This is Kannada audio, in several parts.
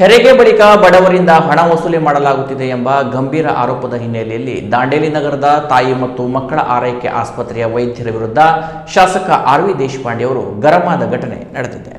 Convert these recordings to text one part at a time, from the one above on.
ಹೆರಿಗೆ ಬಳಿಕ ಬಡವರಿಂದ ಹಣ ವಸೂಲಿ ಮಾಡಲಾಗುತ್ತಿದೆ ಎಂಬ ಗಂಭೀರ ಆರೋಪದ ಹಿನ್ನೆಲೆಯಲ್ಲಿ ದಾಂಡೇಲಿ ನಗರದ ತಾಯಿ ಮತ್ತು ಮಕ್ಕಳ ಆರೈಕೆ ಆಸ್ಪತ್ರೆಯ ವೈದ್ಯರ ವಿರುದ್ಧ ಶಾಸಕ ಆರ್ ವಿ ದೇಶಪಾಂಡೆ ಅವರು ಗರಂ ಆದ ಘಟನೆ ನಡೆದಿದೆ.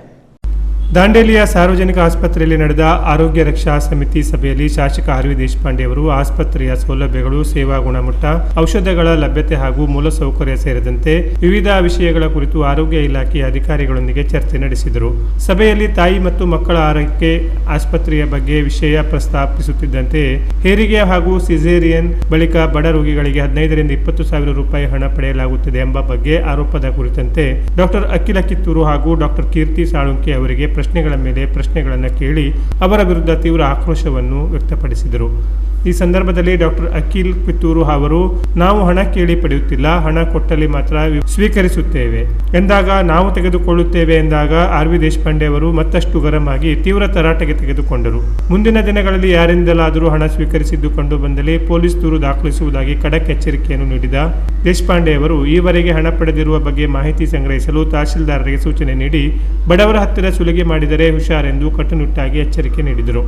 ದಾಂಡೇಲಿಯ ಸಾರ್ವಜನಿಕ ಆಸ್ಪತ್ರೆಯಲ್ಲಿ ನಡೆದ ಆರೋಗ್ಯ ರಕ್ಷಾ ಸಮಿತಿ ಸಭೆಯಲ್ಲಿ ಶಾಸಕ ಆರ್ ವಿ ದೇಶಪಾಂಡೆ ಅವರು ಆಸ್ಪತ್ರೆಯ ಸೌಲಭ್ಯಗಳು, ಸೇವಾ ಗುಣಮಟ್ಟ, ಔಷಧಗಳ ಲಭ್ಯತೆ ಹಾಗೂ ಮೂಲಸೌಕರ್ಯ ಸೇರಿದಂತೆ ವಿವಿಧ ವಿಷಯಗಳ ಕುರಿತು ಆರೋಗ್ಯ ಇಲಾಖೆಯ ಅಧಿಕಾರಿಗಳೊಂದಿಗೆ ಚರ್ಚೆ ನಡೆಸಿದರು. ಸಭೆಯಲ್ಲಿ ತಾಯಿ ಮತ್ತು ಮಕ್ಕಳ ಆರೈಕೆ ಆಸ್ಪತ್ರೆಯ ಬಗ್ಗೆ ವಿಷಯ ಪ್ರಸ್ತಾಪಿಸುತ್ತಿದ್ದಂತೆ ಹೆರಿಗೆ ಹಾಗೂ ಸಿಸೇರಿಯನ್ ಬಳಿಕ ಬಡ ರೋಗಿಗಳಿಗೆ 15 ರಿಂದ 20 ಸಾವಿರ ರೂಪಾಯಿ ಹಣ ಪಡೆಯಲಾಗುತ್ತಿದೆ ಎಂಬ ಬಗ್ಗೆ ಆರೋಪದ ಕುರಿತಂತೆ ಡಾಕ್ಟರ್ ಅಖಿಲ ಕಿತ್ತೂರು ಹಾಗೂ ಡಾಕ್ಟರ್ ಕೀರ್ತಿ ಸಾಳುಂಕೆ ಅವರಿಗೆ ಪ್ರಶ್ನೆಗಳ ಮೇಲೆ ಪ್ರಶ್ನೆಗಳನ್ನು ಕೇಳಿ ಅವರ ವಿರುದ್ಧ ತೀವ್ರ ಆಕ್ರೋಶವನ್ನು ವ್ಯಕ್ತಪಡಿಸಿದರು. ಈ ಸಂದರ್ಭದಲ್ಲಿ ಡಾಕ್ಟರ್ ಅಖಿಲ್ ಕಿತ್ತೂರು ಅವರು, ನಾವು ಹಣ ಕೇಳಿ ಪಡೆಯುತ್ತಿಲ್ಲ, ಹಣ ಕೊಟ್ಟಲ್ಲಿ ಮಾತ್ರ ಸ್ವೀಕರಿಸುತ್ತೇವೆ ಎಂದಾಗ ನಾವು ತೆಗೆದುಕೊಳ್ಳುತ್ತೇವೆ ಎಂದಾಗ ಆರ್ ವಿ ದೇಶಪಾಂಡೆ ಅವರು ಮತ್ತಷ್ಟು ಗರಂ ಆಗಿ ತೀವ್ರ ತರಾಟೆಗೆ ತೆಗೆದುಕೊಂಡರು. ಮುಂದಿನ ದಿನಗಳಲ್ಲಿ ಯಾರಿಂದಲಾದರೂ ಹಣ ಸ್ವೀಕರಿಸಿದ್ದು ಕಂಡು ಬಂದಲ್ಲಿ ಪೊಲೀಸ್ ದೂರು ದಾಖಲಿಸುವುದಾಗಿ ಖಡಕ್ ಎಚ್ಚರಿಕೆಯನ್ನು ನೀಡಿದ ದೇಶಪಾಂಡೆ ಅವರು ಈವರೆಗೆ ಹಣ ಪಡೆದಿರುವ ಬಗ್ಗೆ ಮಾಹಿತಿ ಸಂಗ್ರಹಿಸಲು ತಹಶೀಲ್ದಾರರಿಗೆ ಸೂಚನೆ ನೀಡಿ ಬಡವರ ಹತ್ತಿರ ಸುಲಿಗೆ ಮಾಡಿದರೆ ಹುಷಾರೆಂದು ಕಟ್ಟುನಿಟ್ಟಾಗಿ ಎಚ್ಚರಿಕೆ ನೀಡಿದರು.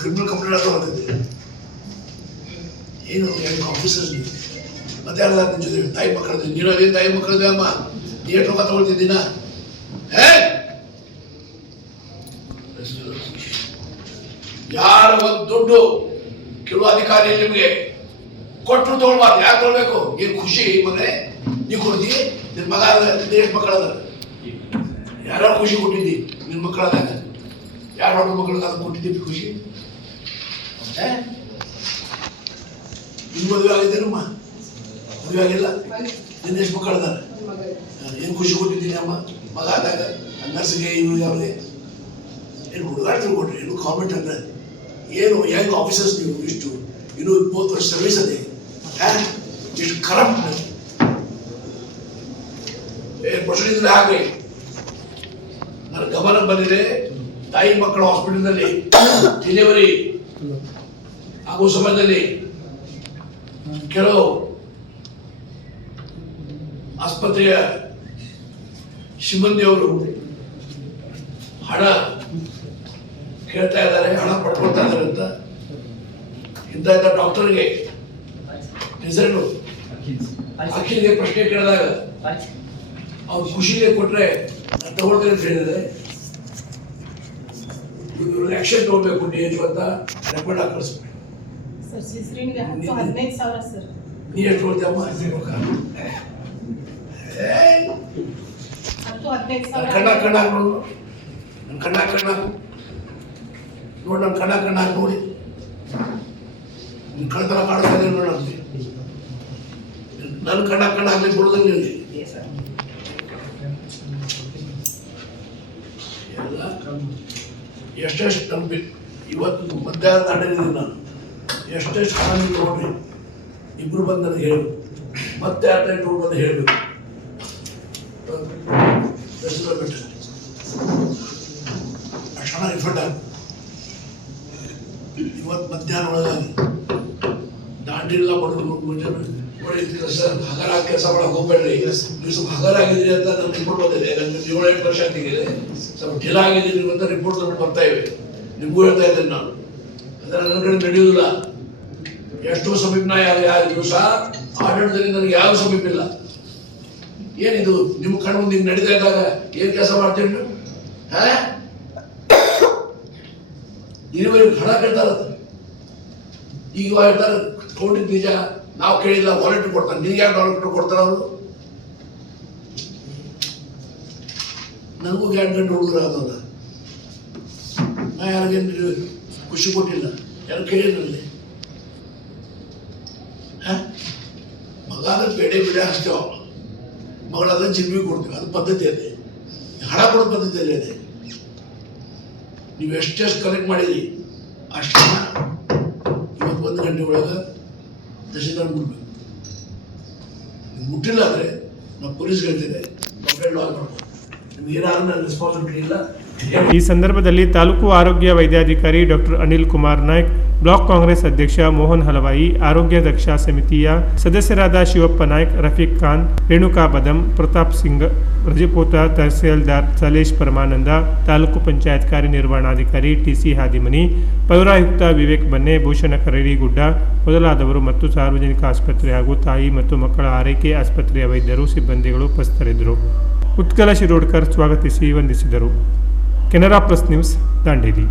ಕ್ರಿಮಿನಲ್ ಕಂಪ್ಲೇಂಟ್ ಆಗ್ತದೆ ಏನು ಆಫೀಸರ್ಸ್ ಮತ್ತೆ ಯಾರು ನಿಂತಿದ್ದೀವಿ ತಾಯಿ ಮಕ್ಕಳದ್ದು ನೀನು ಅದೇ ತಾಯಿ ಮಕ್ಕಳದ್ದೇ ಅಮ್ಮ ನೀನು ರೊಕ್ಕ ತಗೊಳ್ತಿದ್ದೀನ ಯಾರ ಒಂದು ದುಡ್ಡು ಕೆಲವು ಅಧಿಕಾರಿ ನಿಮಗೆ ಕೊಟ್ಟರು ತಗೊಳ್ಬಾರ್ದು. ಯಾರು ತಗೊಳ್ಬೇಕು? ಏನು ಖುಷಿ ಮನೆ ನೀವು ಕೊಡ್ತಿ ನಿನ್ನ ಮಗ ಎಷ್ಟು ಮಕ್ಕಳದ ಯಾರು ಖುಷಿ ಕೊಟ್ಟಿದ್ದಿ ನಿನ್ನ ಮಕ್ಕಳದಾಗ ಯಾರು ಹೊರ ಮಕ್ಕಳಿಗೆ ಅದು ಕೊಟ್ಟಿದ್ದೀವಿ ಖುಷಿ ನಿನ್ ಮದುವೆ ಆಗಿದ್ದೇನಮ್ಮ? ಮದುವೆ ಆಗಿಲ್ಲ. ನಿನ್ನ ಎಷ್ಟು ಮಕ್ಕಳದಾರ? ಏನು ಖುಷಿ ಕೊಟ್ಟಿದ್ದೀನಿ ಅಮ್ಮ ಮಗ ಆದಾಗ ನರ್ಸ್ಗೆ ಇವ್ರಿಗೆ ಅವ್ರಿಗೆ ಏನು ಹುಡುಗಾಟ ತಿಳ್ಕೊಟ್ರಿ ಏನು ಕಾಮೆಂಟ್ ಅಂದ್ರೆ ಏನು ಹೆಂಗ್ ಆಫೀಸರ್ಸ್ ನೀವು ಇಷ್ಟು ಇನ್ನು 20 ವರ್ಷ ಸರ್ವಿಸ್ ಅದೇ ಇಷ್ಟು ಕರಪ್ಟ್ ಪ್ರಶ್ನೆ ಹಾಗೆ ನನ್ನ ಗಮನ ಬಂದಿದೆ. ತಾಯಿ ಮಕ್ಕಳ ಹಾಸ್ಪಿಟಲ್ನಲ್ಲಿ ಡೆಲಿವರಿ ಆಗೋ ಸಮಯದಲ್ಲಿ ಕೆಲವು ಆಸ್ಪತ್ರೆಯ ಸಿಬ್ಬಂದಿಯವರು ಹಣ ಕೇಳ್ತಾ ಇದ್ದಾರೆ, ಹಣ ಪಡ್ಕೊಳ್ತಾ ಇದ್ದಾರೆ ಅಂತ ಇಂಥ ಡಾಕ್ಟರ್ಗೆ ರಿಸಲ್ಟ್ ಅಖಿಲ್ಗೆ ಪ್ರಶ್ನೆ ಕೇಳಿದಾಗ ಅವ್ರು ಖುಷಿಗೆ ಕೊಟ್ರೆ ತಗೊಳ್ತಾರೆ ಅಂತ ಹೇಳಿದರೆ ಇವ್ರಿಗೆ ಆಕ್ಷನ್ ತಗೊಳ್ಬೇಕು ಡಿಎಚ್ ಅಂತ ರೆಕಾರ್ಡ್ ಆಗಿ ಕಳಿಸ್ಬೇಕು. ನೀ ಎಷ್ಟು ಕೊಡ್ತೀಯಮ್ಮ? ಕಣ್ಣಾಗ ನೋಡು, ನನ್ನ ಕಣ್ಣಾಗ ನೋಡಿ, ನನ್ನ ಕಣ್ಣಾಗ ನೋಡಿ, ನಿನ್ನ ಕಳ್ತನ ಕಾಡ್ತಾ ಇದೆ ನೋಡಿ ಅಂತೆ. ನನ್ನ ಕಣ್ಣಾಗ ಹಾಕ್ಲಿಕ್ಕೆ ಬಿಡೋದಂಗೆ ನಿಮಗೆ ಎಲ್ಲ ಎಷ್ಟೆಷ್ಟು ನಂಬಿ ಇವತ್ತು ಮಧ್ಯಾಹ್ನ ದಾಟಿದ್ದೀನಿ ನಾನು. ಎಷ್ಟೆಷ್ಟು ಹಣ ನೀವು ನೋಡ್ರಿ, ಇಬ್ರು ಬಂದು ನನಗೆ ಹೇಳು, ಮತ್ತೆ ಅಟೆಂಡ್ ಬಂದು ಹೇಳಬೇಕು. ಬಿಟ್ಟು ಅಷ್ಟು ಹಣ ರಿಫಂಡ್ ಆಗ ಇವತ್ತು ಮಧ್ಯಾಹ್ನ ಒಳಗಾಗಿ ದಾಂಡಿಲ್ಲ ಹೊಡೆಯುತ್ತಿಲ್ಲ ಸರ್. ಹಗರ ಕೆಲಸ ಮಾಡಕ್ಕೆ ಹೋಗ್ಬೇಡ್ರಿ, ನೀವು ಸ್ವಲ್ಪ ಹಗರ ಆಗಿದ್ದೀರಿ ಅಂತ ನನ್ನ ರಿಪೋರ್ಟ್ ಬಂದಿದೆ. ನನ್ನ 7-8 ವರ್ಷ ಆಗಿಗಿದೆ, ಸ್ವಲ್ಪ ಢಿಲ ಆಗಿದ್ದೀರಿ ಅಂತ ರಿಪೋರ್ಟ್ ಬರ್ತಾ ಇವೆ. ನಿಮಗೂ ಹೇಳ್ತಾ ಇದ್ದೇನೆ ನಾನು, ಅದರ ನನ್ನ ಕಡೆ ನಡೆಯುವುದಿಲ್ಲ. ಎಷ್ಟೋ ಸಮೀಪನ ಯಾರಿದ್ರು ಸಹ ಆಡಳಿತದಲ್ಲಿ ನನಗೆ ಯಾವ ಸಮೀಪ ಇಲ್ಲ. ಏನಿದು ನಿಮ್ಮ ಕಣ್ಣು ಮುಂದೆ ನಡೀತಾ ಇದ್ದಾಗ ಏನ್ ಕೆಲಸ ಮಾಡ್ತೀವಿ ನೀವು? ಇದುವರೆಗೂ ಹಣ ಕೇಳ್ತಾರ, ಈಗ ಹೇಳ್ತಾರೆ ತಗೊಂಡಿದ್ದು ನಿಜ, ನಾವು ಕೇಳಿಲ್ಲ, ವಾಲೆಟ್ ಕೊಡ್ತಾರೆ. ನಿನಗೆ ಯಾರು ವಾಲೆಟ್ ಕೊಡ್ತಾರ ಅವರು? ನನಗೂ 2 ಗಂಟೆ ಹುಡುಗರು ಆದವಲ್ಲ, ನಾ ಯಾರಿಗೇನು ಖುಷಿ ಕೊಟ್ಟಿಲ್ಲ, ಯಾರು ಕೇಳಿಲ್ಲ. ಮಗಾದ್ರೆ ಬೇಡ ಹಚ್ತೇವ, ಮಗಳಾದ್ರೆ ಜಿಮ್ಮಿ ಕೊಡ್ತೀವಿ, ಅದು ಪದ್ಧತಿ ಅದೇ. ಹಣ ಕೊಡೋ ಪದ್ಧತಿಯಲ್ಲಿ ಅದೇ. ನೀವು ಎಷ್ಟೆಷ್ಟು ಕಲೆಕ್ಟ್ ಮಾಡಿರಿ ಅಷ್ಟು ಇವತ್ತು 1 ಗಂಟೆ ಒಳಗೆ ತಹಶೀಲ್ದಾರ್ ಮುಟ್ಬೇಕು. ನೀವು ಮುಟ್ಟಿಲ್ಲ ಅಂದರೆ ನಾವು ಪೊಲೀಸ್ ಹೇಳ್ತೇವೆ, ಕಂಪ್ಲೇಂಟ್ ಲಾಗ್ ಮಾಡ್ಬೋದು. ಏನಾದ್ರು ನನ್ನ ರೆಸ್ಪಾನ್ಸಿಬಿಲಿಟಿ ಇಲ್ಲ. ಈ ಸಂದರ್ಭದಲ್ಲಿ ತಾಲೂಕು ಆರೋಗ್ಯ ವೈದ್ಯಾಧಿಕಾರಿ ಡಾಕ್ಟರ್ ಅನಿಲ್ ಕುಮಾರ್ ನಾಯ್ಕ್, ಬ್ಲಾಕ್ ಕಾಂಗ್ರೆಸ್ ಅಧ್ಯಕ್ಷ ಮೋಹನ್ ಹಲವಾಯಿ, ಆರೋಗ್ಯ ರಕ್ಷಾ ಸಮಿತಿಯ ಸದಸ್ಯರಾದ ಶಿವಪ್ಪ ನಾಯ್ಕ್, ರಫೀಕ್ ಖಾನ್, ರೇಣುಕಾ ಬದಂ, ಪ್ರತಾಪ್ ಸಿಂಗ್, ರಜಪೂತ, ತಹಸೀಲ್ದಾರ್ ಸಲೇಶ್ ಪರಮಾನಂದ, ತಾಲೂಕು ಪಂಚಾಯತ್ ಕಾರ್ಯನಿರ್ವಹಣಾಧಿಕಾರಿ ಟಿಸಿ ಹಾದಿಮನಿ, ಪೌರಾಯುಕ್ತ ವಿವೇಕ್ ಬನ್ನೆ, ಭೂಷಣ ಕರಡಿಗುಡ್ಡ ಮೊದಲಾದವರು ಮತ್ತು ಸಾರ್ವಜನಿಕ ಆಸ್ಪತ್ರೆ ಹಾಗೂ ತಾಯಿ ಮತ್ತು ಮಕ್ಕಳ ಆರೈಕೆ ಆಸ್ಪತ್ರೆಯ ವೈದ್ಯರು, ಸಿಬ್ಬಂದಿಗಳು ಉಪಸ್ಥಿತರಿದ್ದರು. ಉತ್ಕಲ ಶಿರೋಡ್ಕರ್ ಸ್ವಾಗತಿಸಿ ವಂದಿಸಿದರು. Canara plus news, Dandeli.